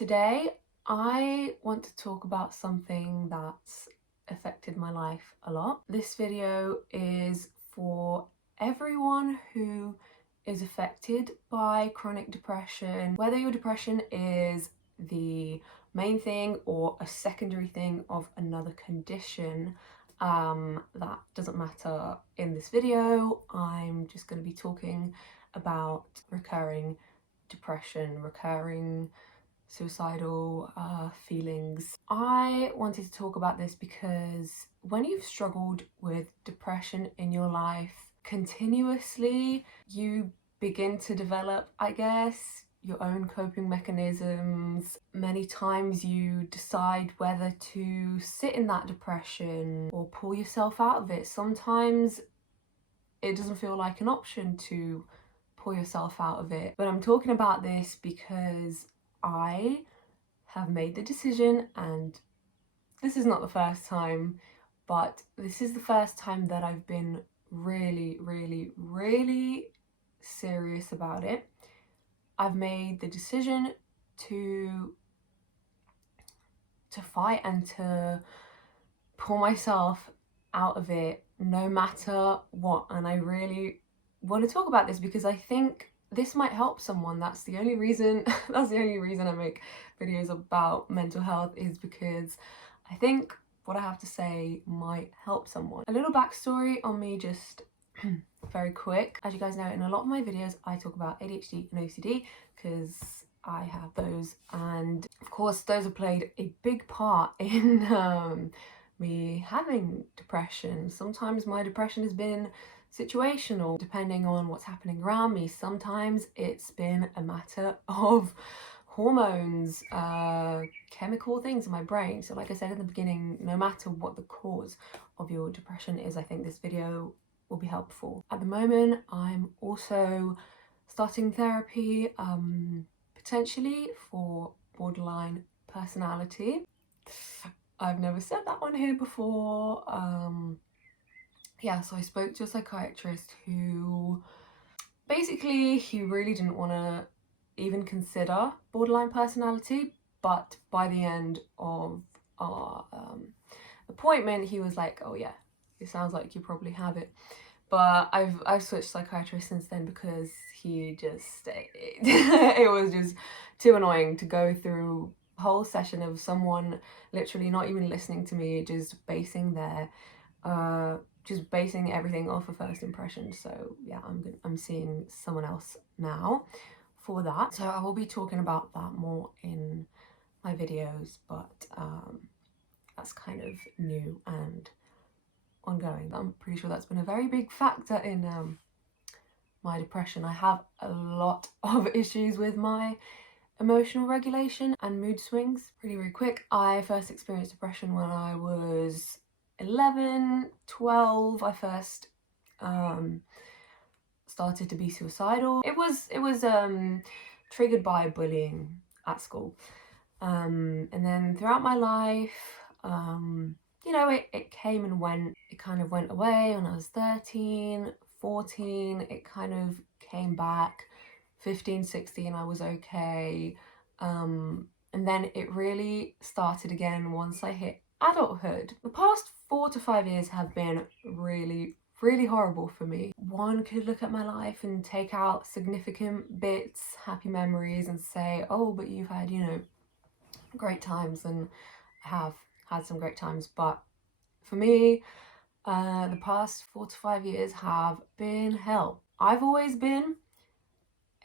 Today, I want to talk about something that's affected my life a lot. This video is for everyone who is affected by chronic depression, whether your depression is the main thing or a secondary thing of another condition. That doesn't matter in this video. I'm just going to be talking about recurring depression, recurring suicidal feelings. I wanted to talk about this because when you've struggled with depression in your life continuously, you begin to develop, I guess, your own coping mechanisms. Many times you decide whether to sit in that depression or pull yourself out of it. Sometimes it doesn't feel like an option to pull yourself out of it. But I'm talking about this because I have made the decision, and this is not the first time, but this is the first time that I've been really serious about it. I've made the decision to fight and to pull myself out of it no matter what. And I really want to talk about this because I think this might help someone. That's the only reason I make videos about mental health, is because I think what I have to say might help someone. A little backstory on me, just very quick. As you guys know, in a lot of my videos I talk about ADHD and OCD because I have those, and of course those have played a big part in me having depression. Sometimes my depression has been situational, depending on what's happening around me. Sometimes it's been a matter of hormones, chemical things in my brain. So like I said in the beginning, no matter what the cause of your depression is, I think this video will be helpful. At the moment, I'm also starting therapy, potentially for borderline personality. I've never said that on here before. So I spoke to a psychiatrist who basically, he really didn't want to even consider borderline personality, but by the end of our appointment, he was like, oh yeah, it sounds like you probably have it. But I've switched psychiatrists since then because he just it was just too annoying to go through a whole session of someone literally not even listening to me, just basing everything off of first impression. So yeah, I'm seeing someone else now for that. So I will be talking about that more in my videos, but that's kind of new and ongoing. I'm pretty sure that's been a very big factor in my depression. I have a lot of issues with my emotional regulation and mood swings. Really quick, I first experienced depression when I was 11, 12. I first started to be suicidal. It was triggered by bullying at school, and then throughout my life, it came and went. It kind of went away when I was 13, 14. It kind of came back. 15, 16, I was okay. And then it really started again once I hit adulthood. The past 4 to 5 years have been really horrible for me. One could look at my life and take out significant bits, happy memories, and say, oh, but you've had, great times, and I have had some great times. But for me, the past 4 to 5 years have been hell. I've always been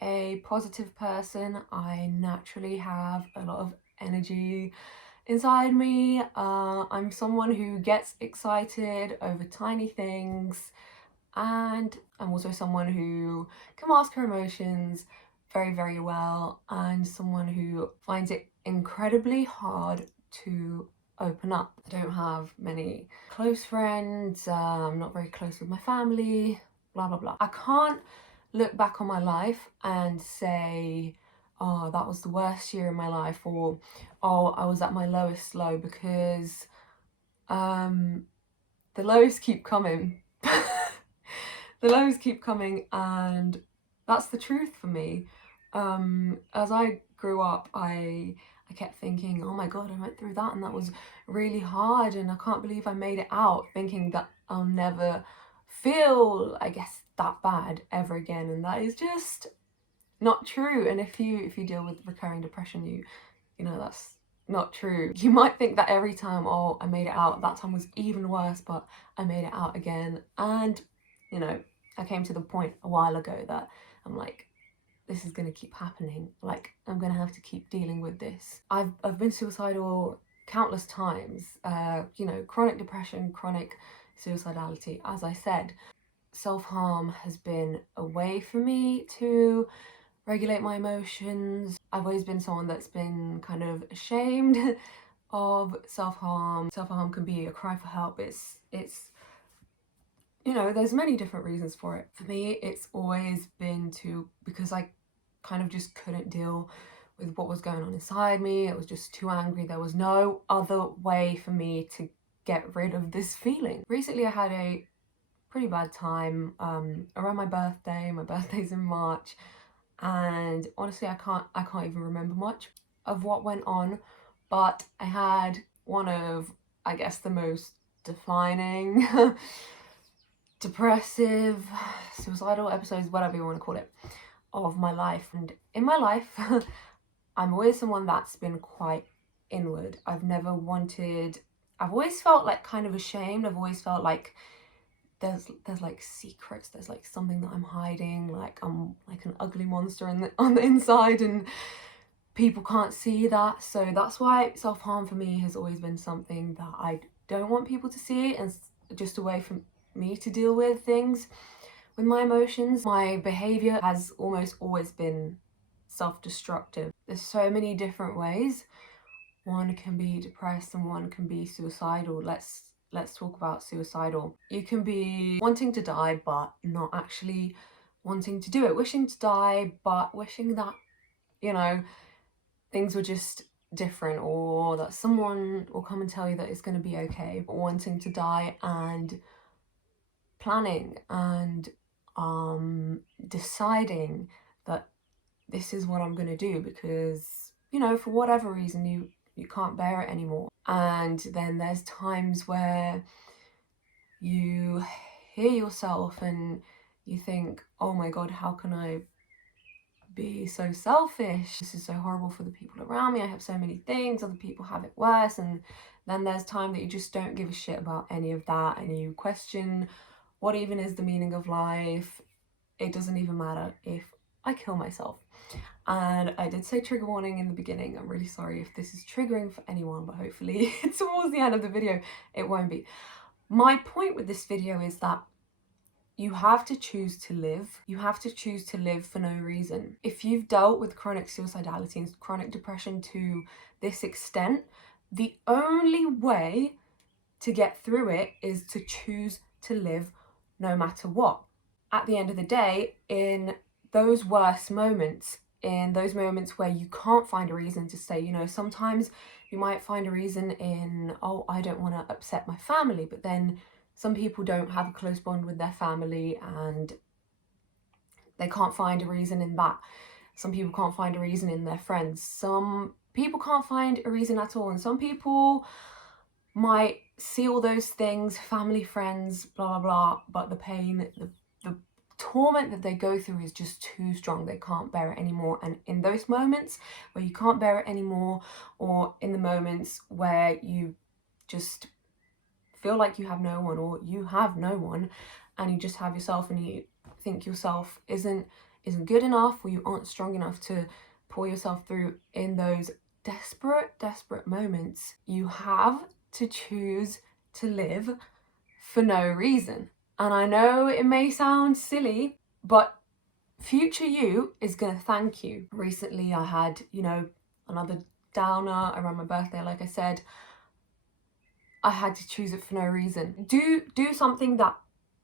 a positive person. I naturally have a lot of energy inside me. I'm someone who gets excited over tiny things, and I'm also someone who can mask her emotions very well, and someone who finds it incredibly hard to open up. I don't have many close friends, I'm not very close with my family, blah blah. I can't look back on my life and say, oh, that was the worst year in my life, or oh, I was at my lowest low, because the lows keep coming. The lows keep coming, and that's the truth for me. As I grew up, I I kept thinking, oh my God, I went through that and that was really hard and I can't believe I made it out, thinking that I'll never feel, I guess, that bad ever again. And that is just not true. And if you deal with recurring depression, you know that's not true. You might think that every time, oh, I made it out, that time was even worse, but I made it out again. And you know, I came to the point a while ago that I'm like, this is going to keep happening. Like, I'm going to have to keep dealing with this. I've been suicidal countless times. You know, chronic depression, chronic suicidality. As I said, self-harm has been a way for me to regulate my emotions. I've always been someone that's been kind of ashamed of self-harm. Self-harm can be a cry for help. It's you know, there's many different reasons for it. For me, it's always been because I kind of just couldn't deal with what was going on inside me. I was just too angry. There was no other way for me to get rid of this feeling. Recently, I had a pretty bad time around my birthday. My birthday's in March, and honestly, I can't even remember much of what went on, but I had one of, I guess, the most defining depressive, suicidal episodes, whatever you want to call it, of my life. And in my life, I'm always someone that's been quite inward. I've always felt like kind of ashamed. I've always felt like there's like secrets, there's like something that I'm hiding, like I'm like an ugly monster on the inside, and people can't see that. So that's why self-harm for me has always been something that I don't want people to see, and just a way for me to deal with things, with my emotions. My behavior has almost always been self-destructive. There's so many different ways. One can be depressed and one can be suicidal. Let's talk about suicidal. You can be wanting to die but not actually wanting to do it, wishing to die but wishing that, you know, things were just different, or that someone will come and tell you that it's going to be okay. Wanting to die and planning and deciding that this is what I'm going to do because, you know, for whatever reason you can't bear it anymore. And then there's times where you hear yourself and you think, oh my God, how can I be so selfish? This is so horrible for the people around me. I have so many things, other people have it worse. And then there's time that you just don't give a shit about any of that, and you question what even is the meaning of life. It doesn't even matter if I kill myself. And I did say trigger warning in the beginning. I'm really sorry if this is triggering for anyone, but hopefully towards the end of the video it won't be. My point with this video is that you have to choose to live. You have to choose to live for no reason. If you've dealt with chronic suicidality and chronic depression to this extent, the only way to get through it is to choose to live no matter what. At the end of the day, in those worst moments, in those moments where you can't find a reason to say, you know, sometimes you might find a reason in, oh, I don't want to upset my family, but then some people don't have a close bond with their family and they can't find a reason in that. Some people can't find a reason in their friends. Some people can't find a reason at all. And some people might see all those things, family, friends, blah, blah, blah, but the pain, the torment that they go through is just too strong. They can't bear it anymore. And in those moments where you can't bear it anymore, or in the moments where you just feel like you have no one, or you have no one and you just have yourself, and you think yourself isn't good enough, or you aren't strong enough to pull yourself through, in those desperate moments, you have to choose to live for no reason. And I know it may sound silly, but future you is going to thank you. Recently I had, you know, another downer around my birthday. Like I said, I had to choose it for no reason. Do something that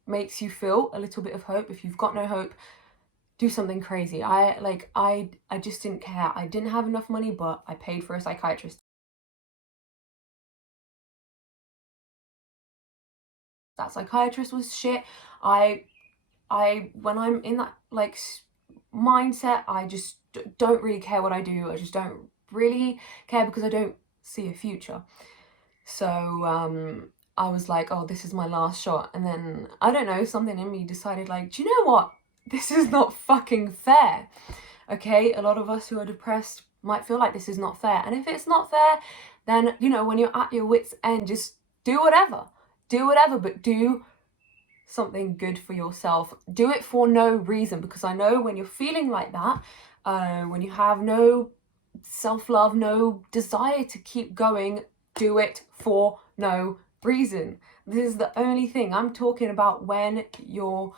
makes you feel a little bit of hope. If you've got no hope, do something crazy. I just didn't care. I didn't have enough money, but I paid for a psychiatrist. That psychiatrist was shit. When I'm in that like mindset, I just don't really care what I do. I just don't really care because I don't see a future. So I was like, oh, this is my last shot. And then, I don't know, something in me decided, like, do you know what? This is not fucking fair. Okay, a lot of us who are depressed might feel like this is not fair. And if it's not fair, then, you know, when you're at your wit's end, just do whatever. Do whatever, but do something good for yourself. Do it for no reason, because I know when you're feeling like that, when you have no self-love, no desire to keep going, do it for no reason. This is the only thing I'm talking about. When you're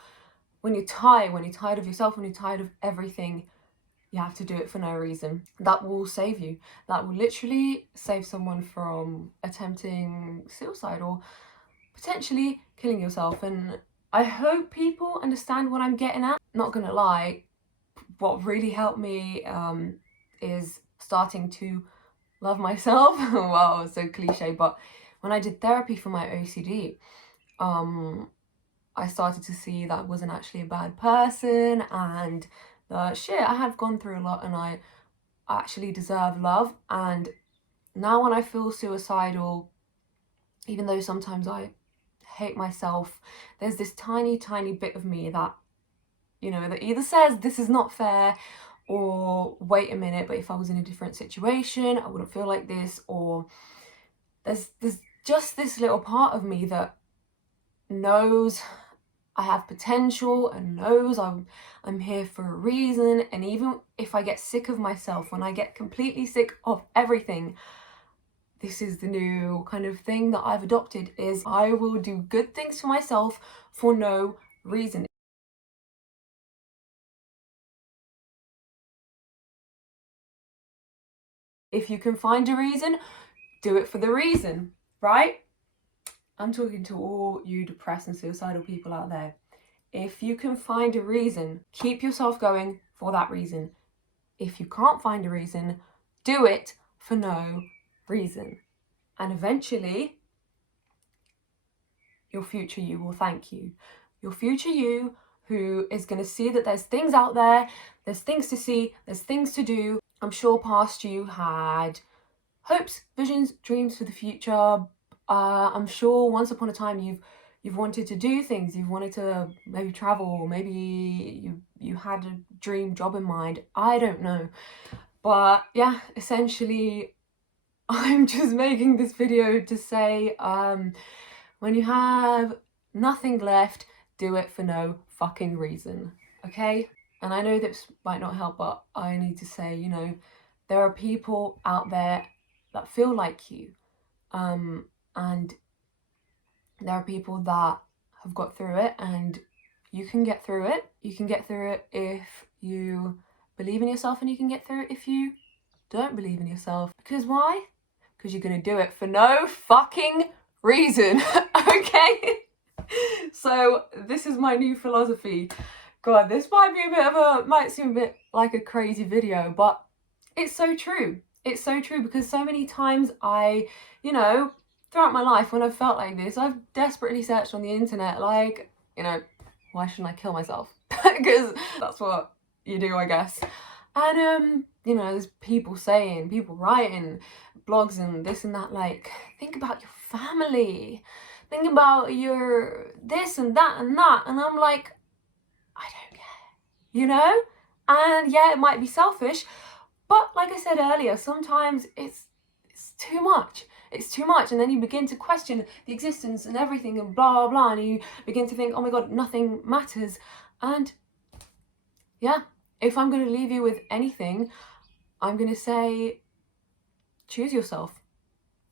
tired of yourself, when you're tired of everything, you have to do it for no reason. That will save you. That will literally save someone from attempting suicide or potentially killing yourself. And I hope people understand what I'm getting at. Not gonna lie, what really helped me is starting to love myself. Wow, it's so cliche, but when I did therapy for my OCD, I started to see that I wasn't actually a bad person, and shit, I have gone through a lot, and I actually deserve love. And now when I feel suicidal, even though sometimes I hate myself, there's this tiny bit of me that, you know, that either says this is not fair, or wait a minute, but if I was in a different situation I wouldn't feel like this. Or there's just this little part of me that knows I have potential and knows I'm here for a reason. And even if I get sick of myself, when I get completely sick of everything, this is the new kind of thing that I've adopted, is I will do good things for myself for no reason. If you can find a reason, do it for the reason, right? I'm talking to all you depressed and suicidal people out there. If you can find a reason, keep yourself going for that reason. If you can't find a reason, do it for no reason. And eventually, your future you will thank you. Your future you, who is going to see that there's things out there, there's things to see, there's things to do. I'm sure past you had hopes, visions, dreams for the future. I'm sure once upon a time you've wanted to do things. You've wanted to maybe travel, or maybe you had a dream job in mind. I don't know. But yeah, essentially, I'm just making this video to say, when you have nothing left, do it for no fucking reason, okay? And I know this might not help, but I need to say, you know, there are people out there that feel like you, and there are people that have got through it, and you can get through it. You can get through it if you believe in yourself, and you can get through it if you don't believe in yourself. Because why? Because you're gonna do it for no fucking reason. Okay? So this is my new philosophy. God, this might seem a bit like a crazy video, but it's so true. It's so true, because so many times you know, throughout my life when I've felt like this, I've desperately searched on the internet, like, you know, why shouldn't I kill myself? Because that's what you do, I guess. And you know, there's people writing blogs and this and that, like, think about your family, think about your this and that and that. And I'm like, I don't care, you know? And yeah, it might be selfish, but like I said earlier, sometimes it's too much. It's too much, and then you begin to question the existence and everything and blah blah blah, and you begin to think, oh my god, nothing matters. And yeah, if I'm going to leave you with anything, I'm going to say, choose yourself.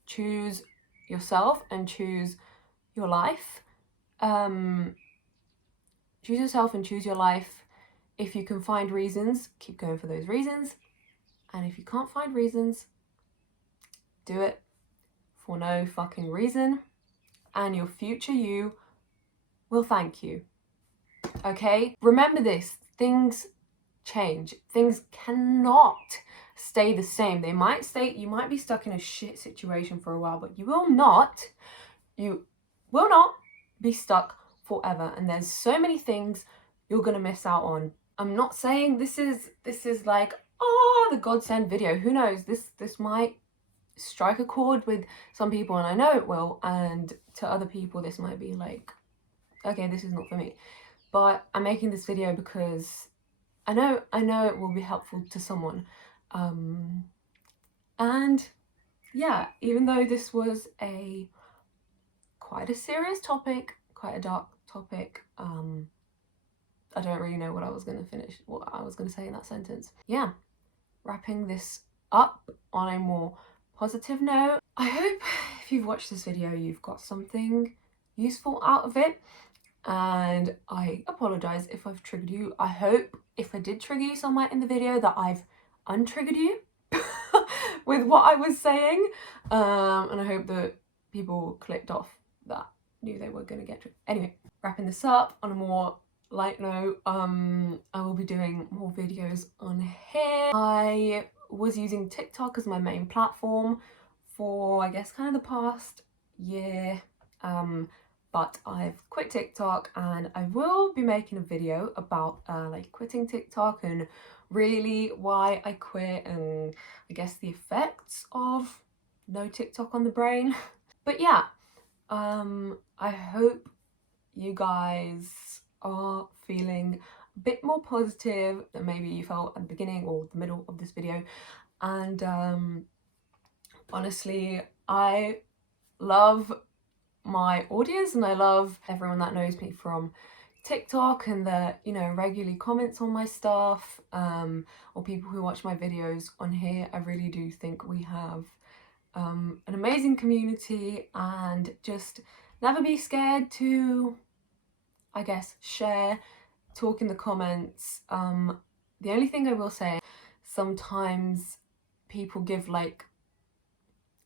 Choose yourself and choose your life. Choose yourself and choose your life. If you can find reasons, keep going for those reasons. And if you can't find reasons, do it for no fucking reason. And your future you will thank you. Okay? Remember this. Things change. Things cannot stay the same. You might be stuck in a shit situation for a while, but you will not be stuck forever. And there's so many things you're gonna miss out on. I'm not saying this is like the godsend video. Who knows, this might strike a chord with some people, and I know it will, and to other people this might be like, okay, this is not for me. But I'm making this video because I know it will be helpful to someone. And yeah, even though this was quite a serious topic, quite a dark topic, I don't really know what I was going to say in that sentence. Yeah, wrapping this up on a more positive note. I hope if you've watched this video, you've got something useful out of it. And I apologize if I've triggered you. I hope if I did trigger you somewhere in the video that I've untriggered you with what I was saying. And I hope that people clicked off that knew they were going to get triggered. Anyway, wrapping this up on a more light note, I will be doing more videos on here. I was using TikTok as my main platform for, I guess, kind of the past year, but I've quit TikTok, and I will be making a video about like quitting TikTok and really why I quit, and I guess the effects of no TikTok on the brain. But yeah, I hope you guys are feeling a bit more positive than maybe you felt at the beginning or the middle of this video. And honestly, I love my audience, and I love everyone that knows me from TikTok and that, you know, regularly comments on my stuff, or people who watch my videos on here. I really do think we have an amazing community, and just never be scared to, I guess, share, talk in the comments. The only thing I will say, sometimes people give like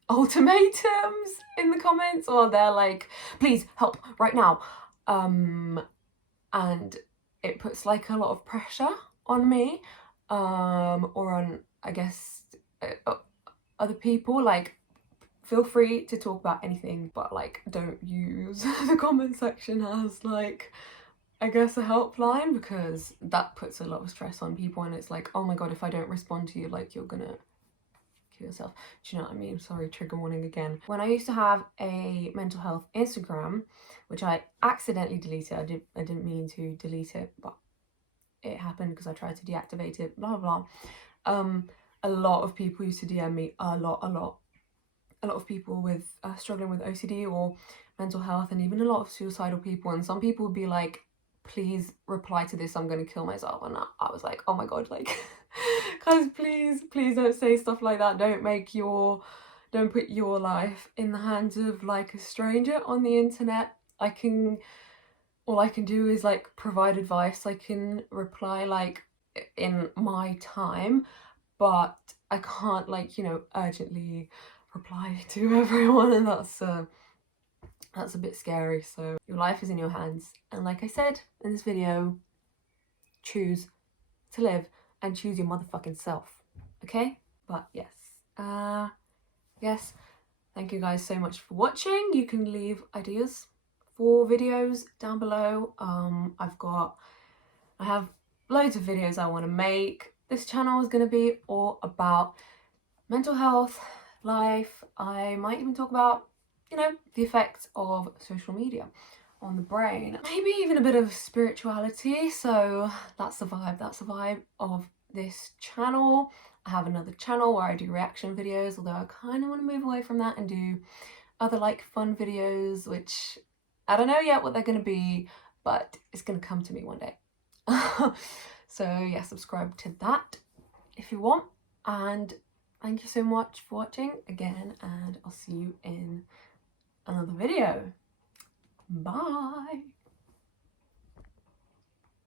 ultimatums in the comments, or they're like, please help right now, and it puts like a lot of pressure on me, or on, I guess, other people. Like, feel free to talk about anything, but like, don't use the comment section as like, I guess, a helpline, because that puts a lot of stress on people, and it's like, oh my god, if I don't respond to you, like, you're gonna kill yourself. Do you know what I mean? Sorry, trigger warning again. When I used to have a mental health Instagram, which I accidentally deleted, I didn't mean to delete it, but it happened because I tried to deactivate it, blah blah. A lot of people used to DM me, a lot of people with struggling with OCD or mental health, and even a lot of suicidal people. And some people would be like, please reply to this, I'm gonna kill myself. And I was like, oh my god, like, guys, please don't say stuff like that. Don't put your life in the hands of like a stranger on the internet. All I can do is like provide advice. I can reply like in my time, but I can't, like, you know, urgently reply to everyone, and that's a bit scary. So your life is in your hands, and like I said in this video, choose to live and choose your motherfucking self, okay? But yes, thank you guys so much for watching. You can leave ideas for videos down below. I have loads of videos I want to make. This channel is going to be all about mental health, life. I might even talk about, you know, the effects of social media on the brain. Maybe even a bit of spirituality. So that's the vibe of this channel. I have another channel where I do reaction videos, although I kind of want to move away from that and do other like fun videos, which I don't know yet what they're going to be, but it's going to come to me one day. So yeah, subscribe to that if you want, and thank you so much for watching again, and I'll see you in another video. Bye.